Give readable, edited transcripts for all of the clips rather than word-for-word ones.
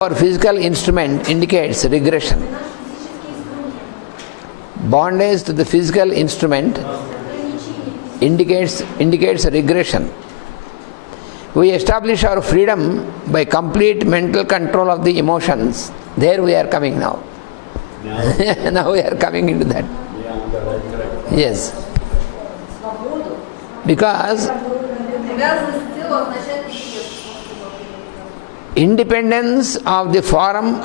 Our physical instrument indicates regression. Bondage to the physical instrument indicates regression. We establish our freedom by complete mental control of the emotions. There we are coming now. Now we are coming into that. Yes. Because independence of the form,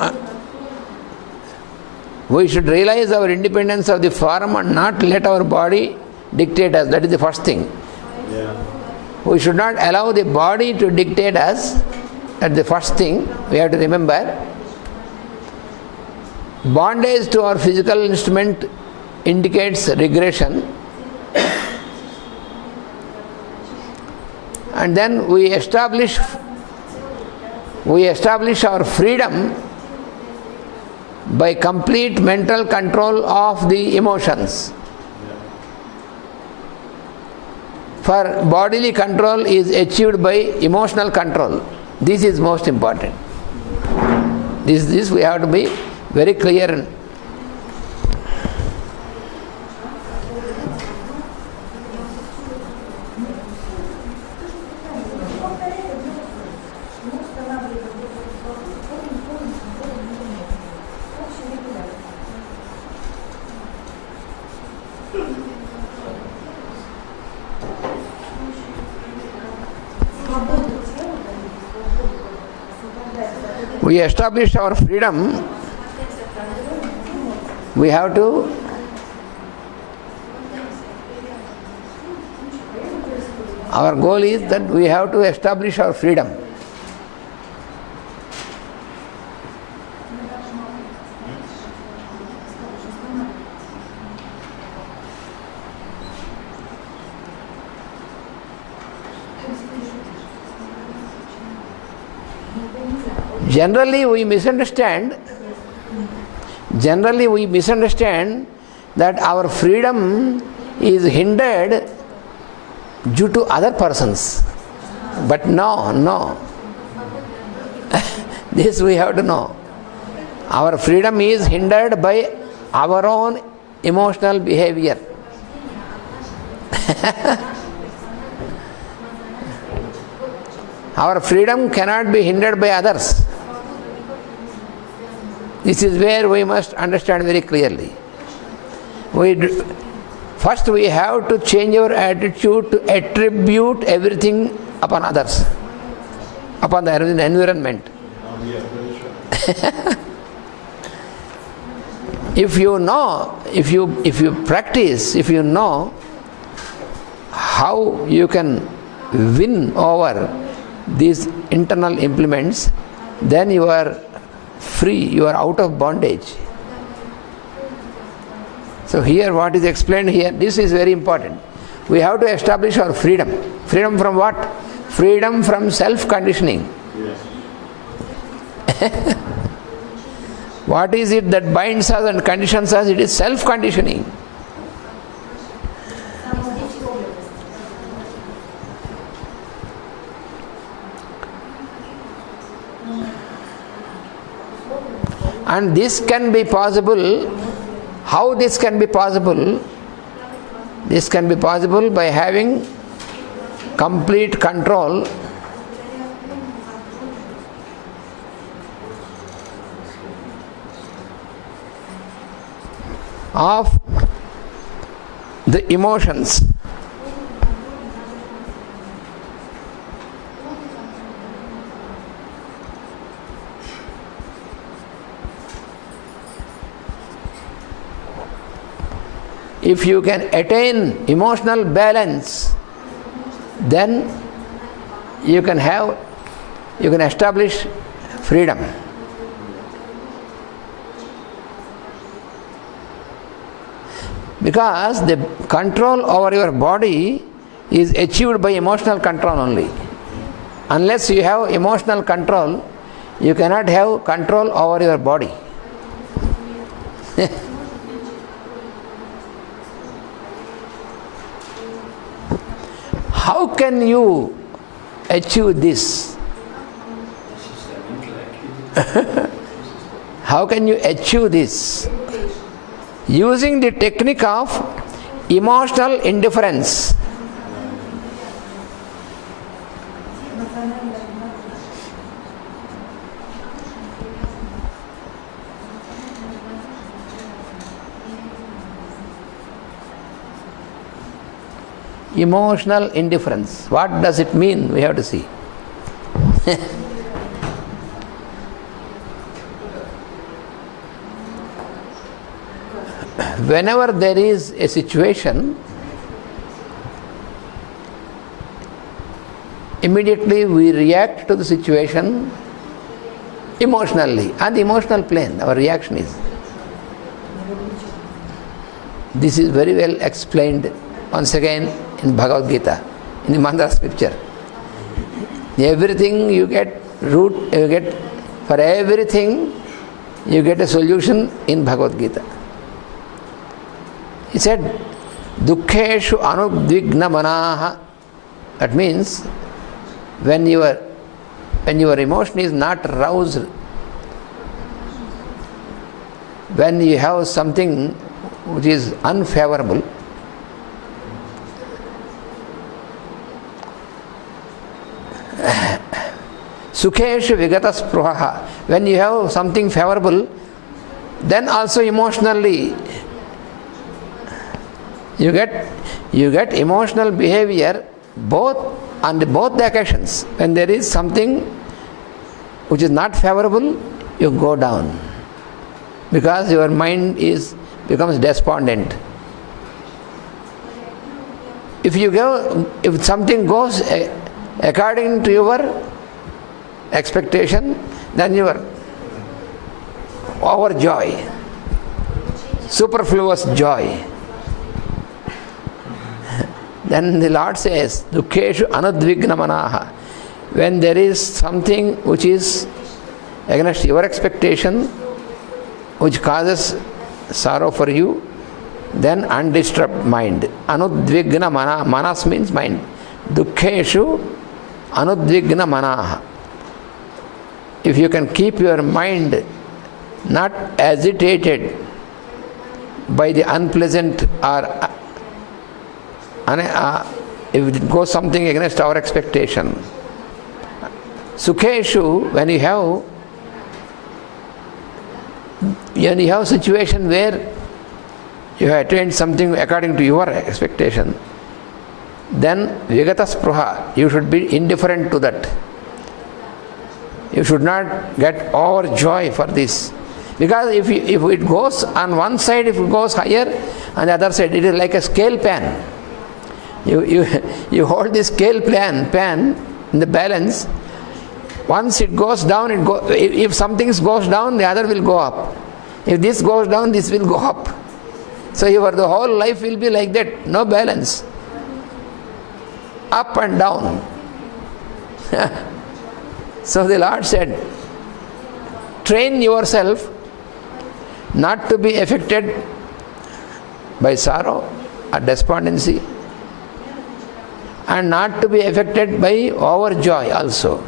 we should realize our independence of the form and not let our body dictate us. That is the first thing. We should not allow the body to dictate us. That's the first thing we have to remember. Bondage to our physical instrument indicates regression. And then we establish our freedom by complete mental control of the emotions. For bodily control is achieved by emotional control. This is most important. This we have to be very clear. We establish our freedom, we have to our goal is that we have to establish our freedom. Generally we misunderstand that our freedom is hindered due to other persons. But no. This we have to know. Our freedom is hindered by our own emotional behavior. Our freedom cannot be hindered by others. This is where we must understand very clearly. First we have to change our attitude to attribute everything upon others, upon the environment. If you know, if you practice, if you know how you can win over these internal implements, then you are free, you are out of bondage. So here what is explained here, this is very important. We have to establish our freedom. Freedom from what? Freedom from self-conditioning. Yes. What is it that binds us and conditions us? It is self-conditioning. And this can be possible. How this can be possible? This can be possible by having complete control of the emotions. If you can attain emotional balance, then you can establish freedom. Because the control over your body is achieved by emotional control only. Unless you have emotional control, you cannot have control over your body. How can you achieve this? How can you achieve this? Using the technique of emotional indifference. Emotional indifference. What does it mean? We have to see. Whenever there is a situation, immediately we react to the situation emotionally. On the emotional plane, our reaction is. This is very well explained once again in Bhagavad Gita, in the mantra scripture. Everything you get for everything you get a solution in Bhagavad Gita. He said, Dukkheshu anudvigna manaha. That means when your emotion is not roused, when you have something which is unfavorable, Sukheshu vigata spruhaha. When you have something favorable, then also emotionally you get emotional behavior on both the occasions. When there is something which is not favorable, you go down because your mind becomes despondent. If something goes according to your expectation, then you are overjoy, superfluous joy. Then the Lord says, Dukkeshu anudvigna manaha. When there is something which is against your expectation, which causes sorrow for you, then undisturbed mind. Anudvigna mana. Manas means mind. Dukkeshu anudvigna manaha. If you can keep your mind not agitated by the unpleasant or if it goes something against our expectation. Sukheshu, when you have a situation where you have attained something according to your expectation, then vigata spruha, you should be indifferent to that. You should not get overjoy for this. Because if it goes on one side, if it goes higher, on the other side, it is like a scale pan. You hold this scale pan in the balance. Once it goes down, if something goes down, the other will go up. If this goes down, this will go up. So the whole life will be like that, no balance. Up and down. So the Lord said, train yourself not to be affected by sorrow or despondency, and not to be affected by overjoy also.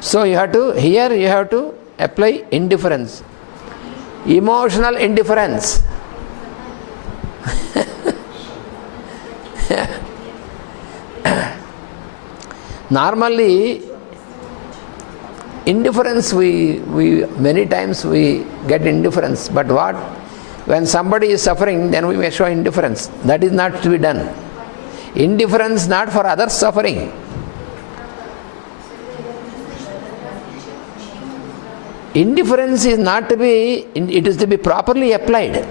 So you have to apply indifference, emotional indifference. Normally, indifference, we many times we get indifference, but when somebody is suffering, then we may show indifference. That is not to be done. Indifference not for others' suffering. Indifference is not to be, it is to be properly applied.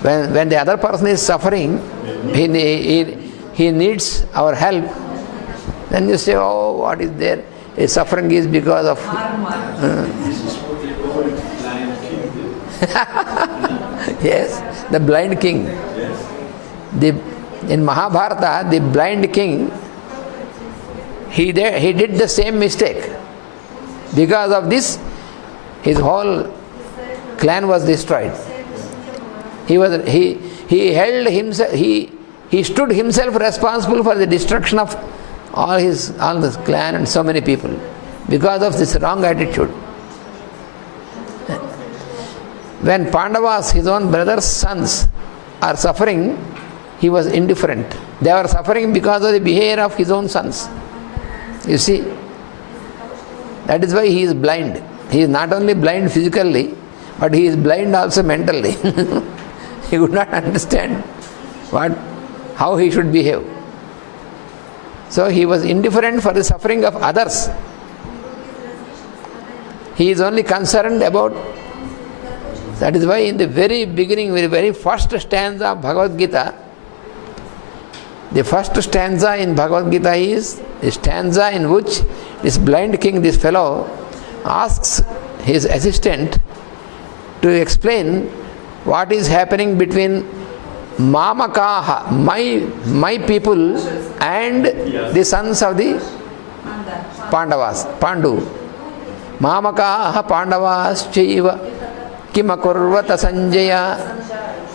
When the other person is suffering, he needs our help, then you say, oh, what is there? His suffering is because of... Yes, the blind king. In Mahabharata, the blind king, he did the same mistake. Because of this, his whole clan was destroyed. He held himself, he stood himself responsible for the destruction of all this clan and so many people, because of this wrong attitude. When Pandavas, his own brothers' sons, are suffering, he was indifferent. They were suffering because of the behavior of his own sons. You see, that is why he is blind. He is not only blind physically, but he is blind also mentally. He could not understand how he should behave. So he was indifferent for the suffering of others. He is only concerned about. That is why in the very beginning, very first stanza of Bhagavad Gita, the first stanza in Bhagavad Gita is the stanza in which this blind king, this fellow, asks his assistant to explain what is happening between Mamakaha, my people, and the sons of the Pandavas, Pandu. Mamakaha Pandavas Chaiva Kimakurvata Sanjaya.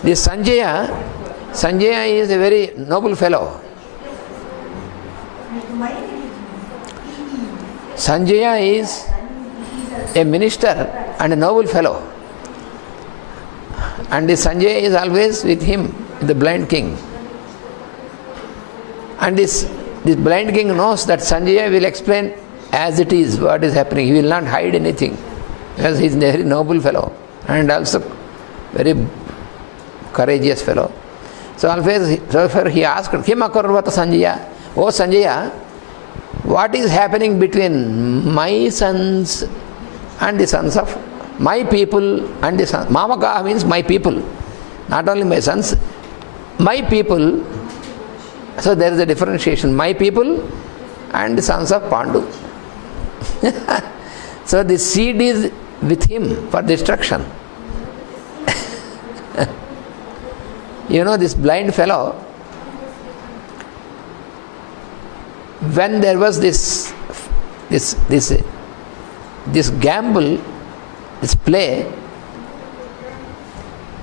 This Sanjaya is a very noble fellow. Sanjaya is a minister and a noble fellow. And this Sanjaya is always with him, the blind king. And this blind king knows that Sanjaya will explain as it is what is happening. He will not hide anything, because he is a very noble fellow and also very courageous fellow. So always he asked him, Akurvata Sanjaya, oh Sanjaya, what is happening between my sons and the sons of my people and the sons? Mamaka means my people, not only my sons, my people. So there is a differentiation, my people and the sons of Pandu. So the seed is with him for destruction. You know, this blind fellow, when there was this gamble, this play,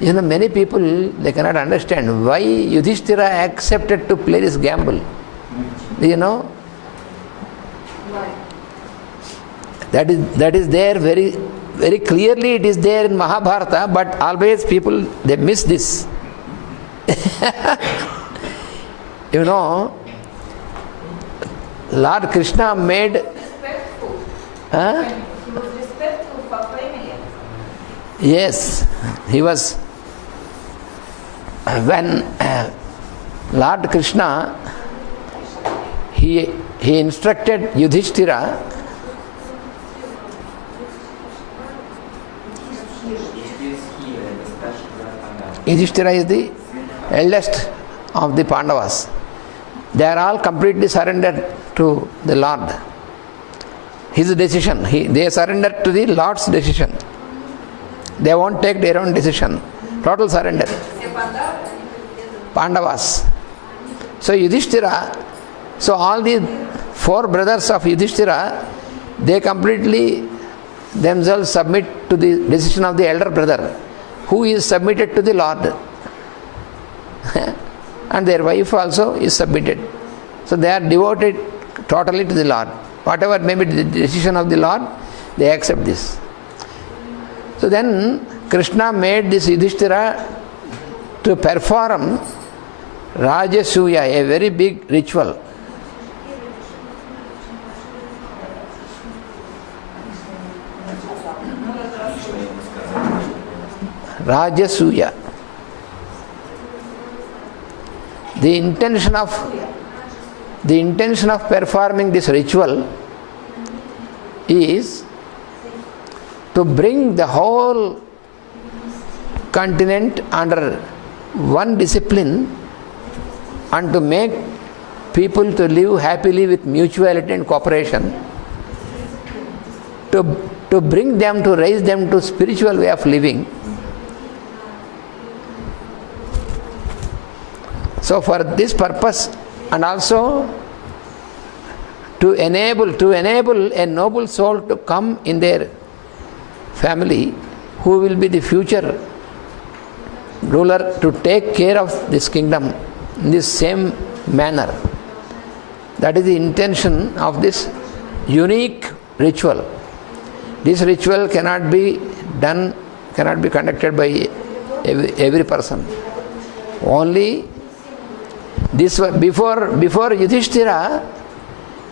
you know, many people, they cannot understand why Yudhishthira accepted to play this gamble. Do you know? That is there very, very clearly. It is there in Mahabharata, but always people, they miss this. You know, Lord Krishna made. Respectful. Huh? He was respectful for family. Yes, he was. When Lord Krishna, he instructed Yudhishthira. Yudhishthira is the eldest of the Pandavas. They are all completely surrendered to the Lord. His decision. They surrendered to the Lord's decision. They won't take their own decision. Total surrender. Pandavas. So Yudhishthira, so all the 4 brothers of Yudhishthira, they completely themselves submit to the decision of the elder brother, who is submitted to the Lord. And their wife also is submitted. So they are devoted totally to the Lord. Whatever may be the decision of the Lord, they accept this. So then Krishna made this Yudhishthira to perform Rajasuya, a very big ritual. Rajasuya. The intention of performing this ritual is to bring the whole continent under one discipline and to make people to live happily with mutuality and cooperation, to bring them, to raise them to spiritual way of living. So for this purpose, and also to enable a noble soul to come in their family, who will be the future ruler to take care of this kingdom in this same manner. That is the intention of this unique ritual. This ritual cannot be done, cannot be conducted by every person. Only this before Yudhishthira,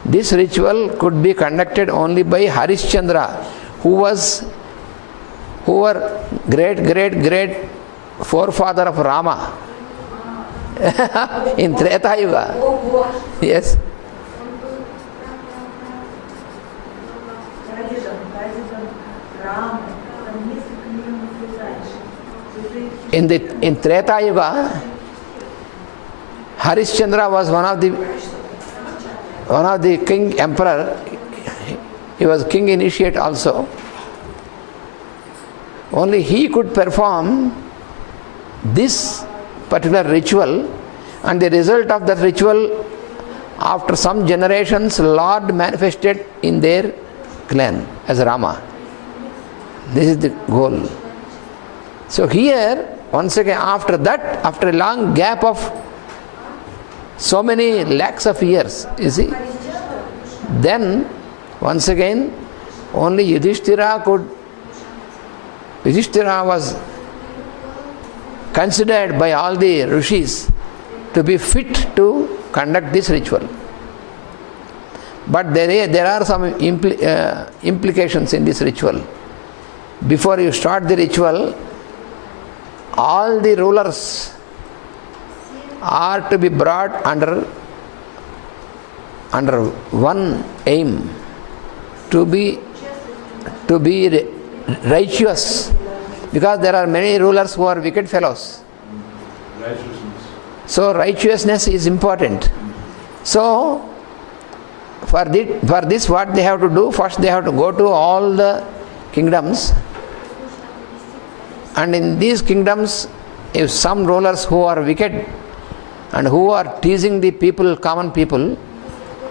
this ritual could be conducted only by Harishchandra, who were great forefather of Rama in Treta Yuga. Yes. In Treta Yuga, Harishchandra was one of the king emperor. He was king initiate also. Only he could perform this particular ritual, and the result of that ritual, after some generations, Lord manifested in their clan as Rama. This is the goal. So here, once again, after that, after a long gap of so many lakhs of years, you see, then once again, only Yudhishthira was considered by all the rishis to be fit to conduct this ritual. But there are some implications in this ritual. Before you start the ritual, all the rulers are to be brought under one aim, to be righteous, because there are many rulers who are wicked fellows. So righteousness is important. So for this what they have to do, first they have to go to all the kingdoms, and in these kingdoms, if some rulers who are wicked and who are teasing the people, common people,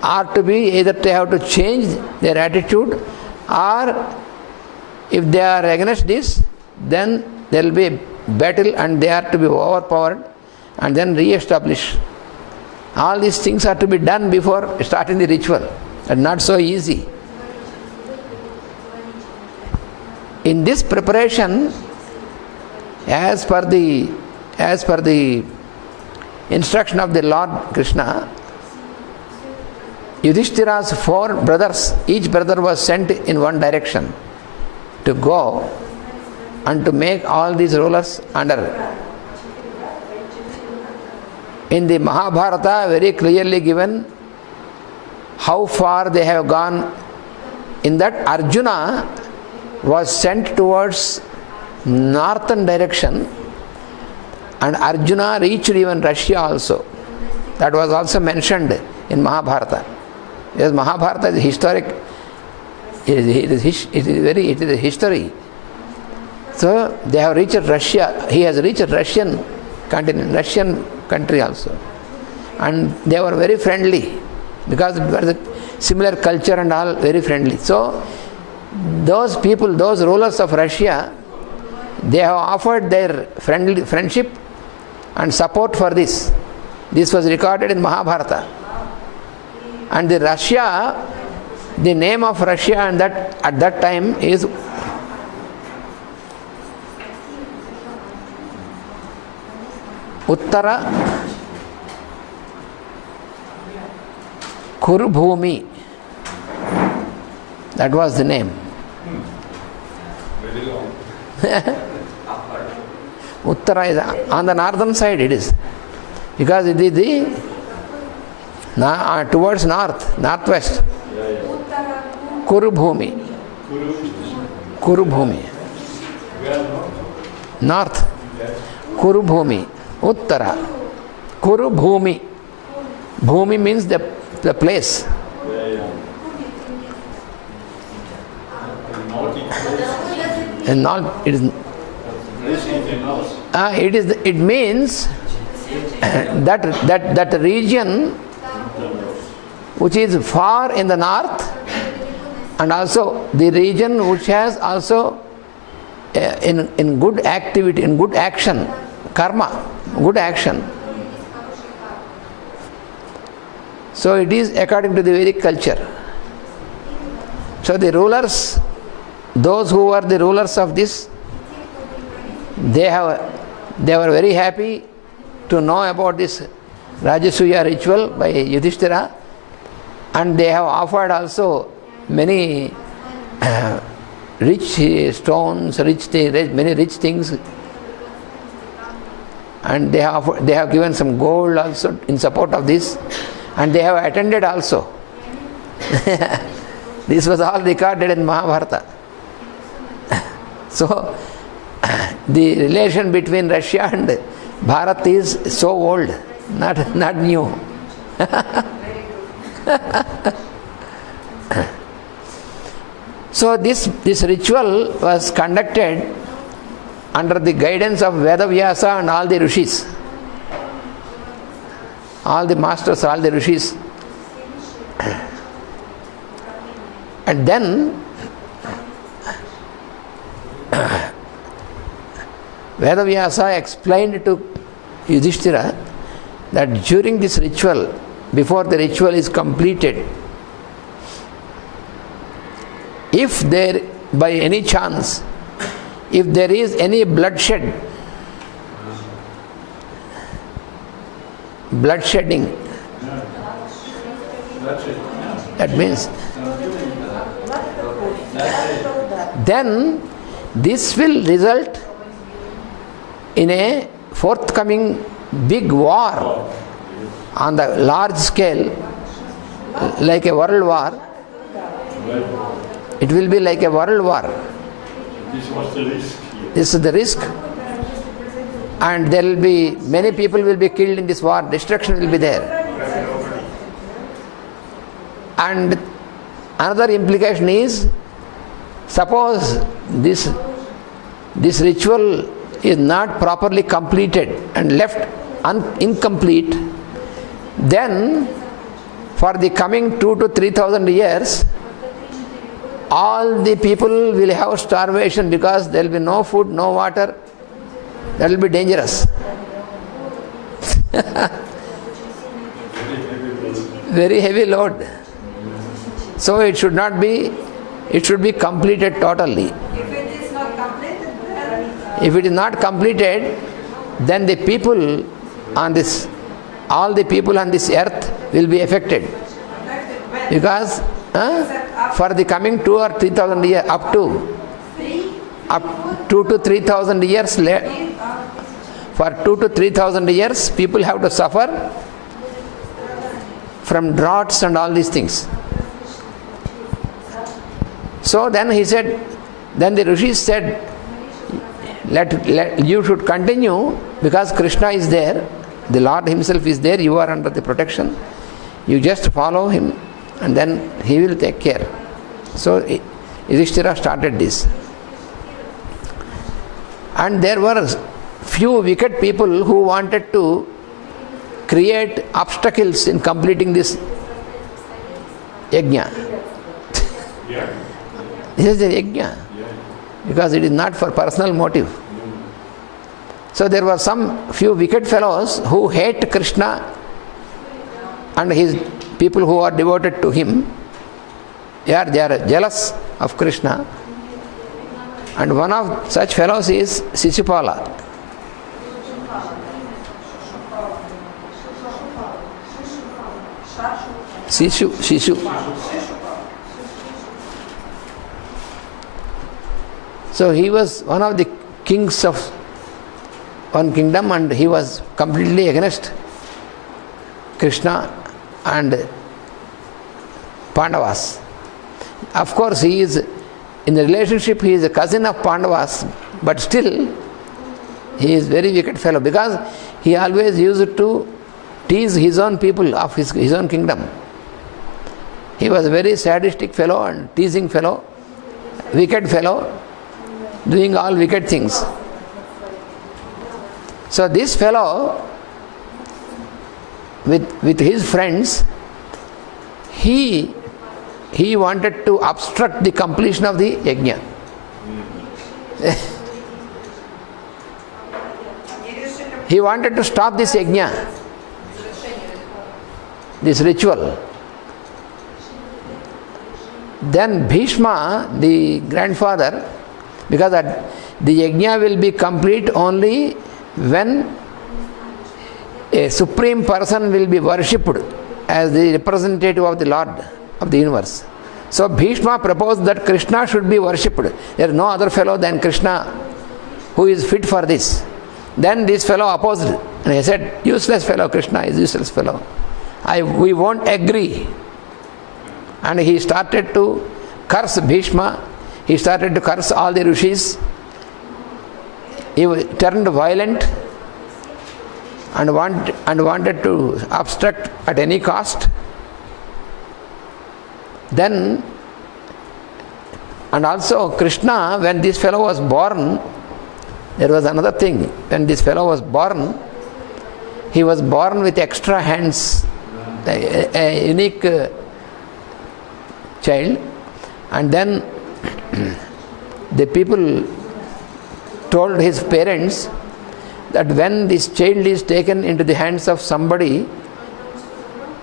are to be either they have to change their attitude, or if they are against this, then there will be a battle and they are to be overpowered and then re-establish. All these things are to be done before starting the ritual, and not so easy. In this preparation, as per the instruction of the Lord Krishna, Yudhishthira's 4 brothers, each brother was sent in one direction to go and to make all these rulers under. In the Mahabharata, very clearly given how far they have gone. In that, Arjuna was sent towards northern direction, and Arjuna reached even Russia also. That was also mentioned in Mahabharata. Yes, Mahabharata is historic. It is a history. So they have reached Russia. He has reached Russian continent, Russian country also, and they were very friendly because it was a similar culture and all, very friendly. So those people, those rulers of Russia, they have offered their friendship and support for this. This was recorded in Mahabharata. And the Russia, the name of Russia and that at that time is Uttara Kurubhumi. That was the name. Very long. Uttara is on the northern side, it is. Because it is towards northwest. Kurubhumi. Kurubhumi. North. Kurubhumi. Uttara. Kurubhumi. Bhumi means the place. And not it is. It means that region which is far in the north, and also the region which has also in good activity, in good action, karma, good action. So it is according to the Vedic culture. So the rulers, those who were the rulers of this, they were very happy to know about this Rajasuya ritual by Yudhishthira, and they have offered also many rich stones, many rich things, and they have given some gold also in support of this, and they have attended also. This was all recorded in Mahabharata. So the relation between Russia and Bharat is so old, not new. So this ritual was conducted under the guidance of Vedavyasa and all the rishis, all the masters, all the rishis. And then Vedavyasa explained to Yudhishthira that during this ritual, before the ritual is completed, if there, by any chance, if there is any bloodshedding, that means, then this will result in a forthcoming big war on the large scale, like a world war. It will be like a world war. This was the risk here. This is the risk. And there will be, many people will be killed in this war, destruction will be there. And another implication is, suppose this ritual is not properly completed and left incomplete, then for the coming 2,000 to 3,000 years, all the people will have starvation because there will be no food, no water. That will be dangerous. Very heavy load. So it should not be, it should be completed totally. If it is not completed, then If it is not completed, then the people on this, all the people on this earth will be affected. Because for the coming 2,000 or 3,000 years, up to 2 to 3,000 years, for 2 to 3,000 years, people have to suffer from droughts and all these things. So then he said, then the rishis said, you should continue because Krishna is there, the Lord himself is there, you are under the protection. You just follow him and then he will take care. So Yudhishthira started this. And there were few wicked people who wanted to create obstacles in completing this yajna. Yeah. This is the yajna. Because it is not for personal motive. So there were some few wicked fellows who hate Krishna and his people who are devoted to him. They are jealous of Krishna. And one of such fellows is Sisupala. Shishu. So he was one of the kings of one kingdom and he was completely against Krishna and Pandavas. Of course, he is in the relationship, he is a cousin of Pandavas, but still he is very wicked fellow because he always used to tease his own people of his own kingdom. He was a very sadistic fellow and teasing fellow, wicked fellow, doing all wicked things. So this fellow, with his friends, he wanted to obstruct the completion of the yajna. He wanted to stop this yajna. this ritual. Then Bhishma, the grandfather, because the yajna will be complete only when a supreme person will be worshipped as the representative of the Lord of the universe. So Bhishma proposed that Krishna should be worshipped. There is no other fellow than Krishna who is fit for this. Then this fellow opposed and he said, useless fellow, Krishna is useless fellow. We won't agree. And he started to curse Bhishma. He started to curse all the rishis. He turned violent and wanted to obstruct at any cost. Then, and also Krishna, when this fellow was born, there was another thing. When this fellow was born, he was born with extra hands, a unique child. And then the people told his parents that when this child is taken into the hands of somebody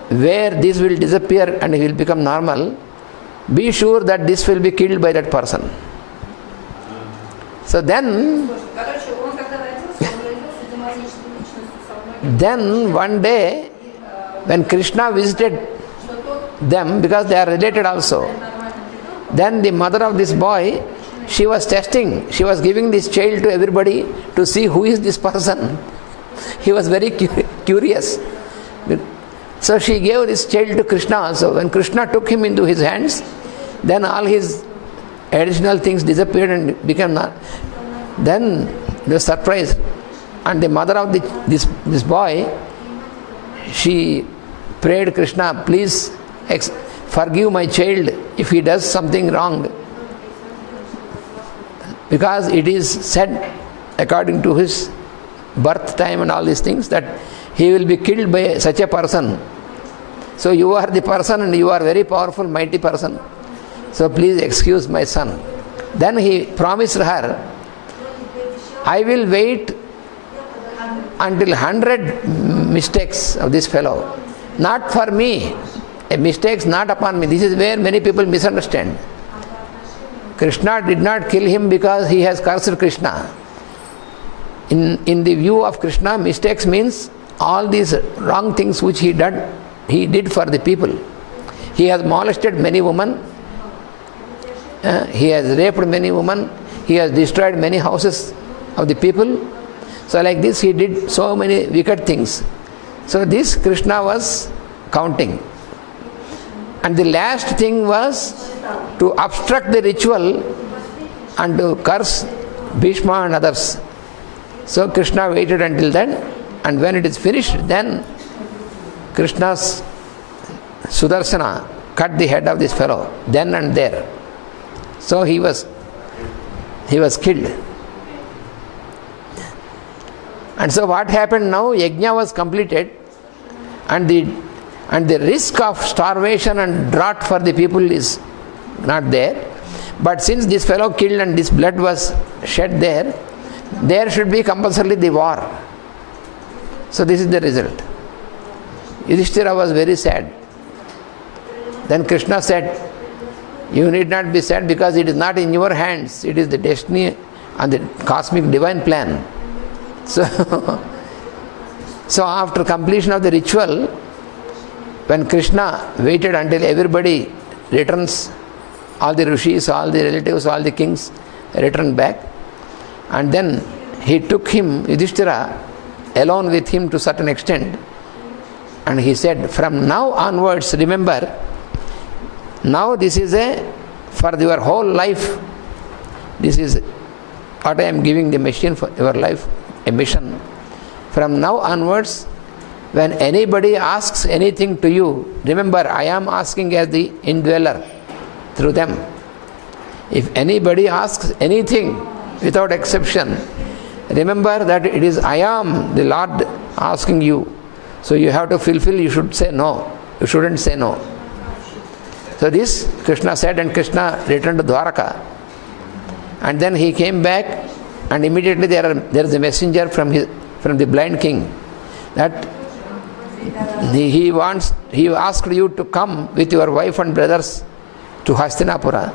where this will disappear and he will become normal, be sure that this will be killed by that person. So then one day when Krishna visited them, because they are related also, then the mother of this boy, she was testing, she was giving this child to everybody to see who is this person. He was very curious. So she gave this child to Krishna also. When Krishna took him into his hands, then all his additional things disappeared and became not. Then they were surprised. And the mother of this boy, she prayed Krishna, please forgive my child if he does something wrong. Because it is said, according to his birth time and all these things, that he will be killed by such a person. So you are the person and you are very powerful, mighty person. So please excuse my son. Then he promised her, I will wait until 100 mistakes of this fellow. Not for me. Mistakes not upon me. This is where many people misunderstand. Krishna did not kill him because he has cursed Krishna. In the view of Krishna, mistakes means all these wrong things which he did for the people. He has molested many women. He has raped many women. He has destroyed many houses of the people. So like this he did so many wicked things. So this Krishna was counting. And the last thing was to obstruct the ritual and to curse Bhishma and others. So Krishna waited until then, and when it is finished, then Krishna's Sudarsana cut the head of this fellow, then and there. So he was killed. And so what happened now? Yajna was completed, and the risk of starvation and drought for the people is not there. But since this fellow killed and this blood was shed there should be compulsorily the war. So this is the result. Yudhishthira was very sad. Then Krishna said, you need not be sad because it is not in your hands. It is the destiny and the cosmic divine plan. So after completion of the ritual, when Krishna waited until everybody returns, all the rishis, all the relatives, all the kings return back, and then he took him, Yudhishthira, alone with him to a certain extent, and he said, from now onwards, remember, now this is for your whole life, this is what I am giving the mission for your life, a mission. From now onwards, when anybody asks anything to you, remember, I am asking as the indweller through them. If anybody asks anything without exception, remember that it is I am the Lord asking you. So you have to fulfill, you should say no. You shouldn't say no. So this Krishna said, and Krishna returned to Dwaraka. And then he came back, and immediately there is a messenger from the blind king that He asked you to come with your wife and brothers to Hastinapura.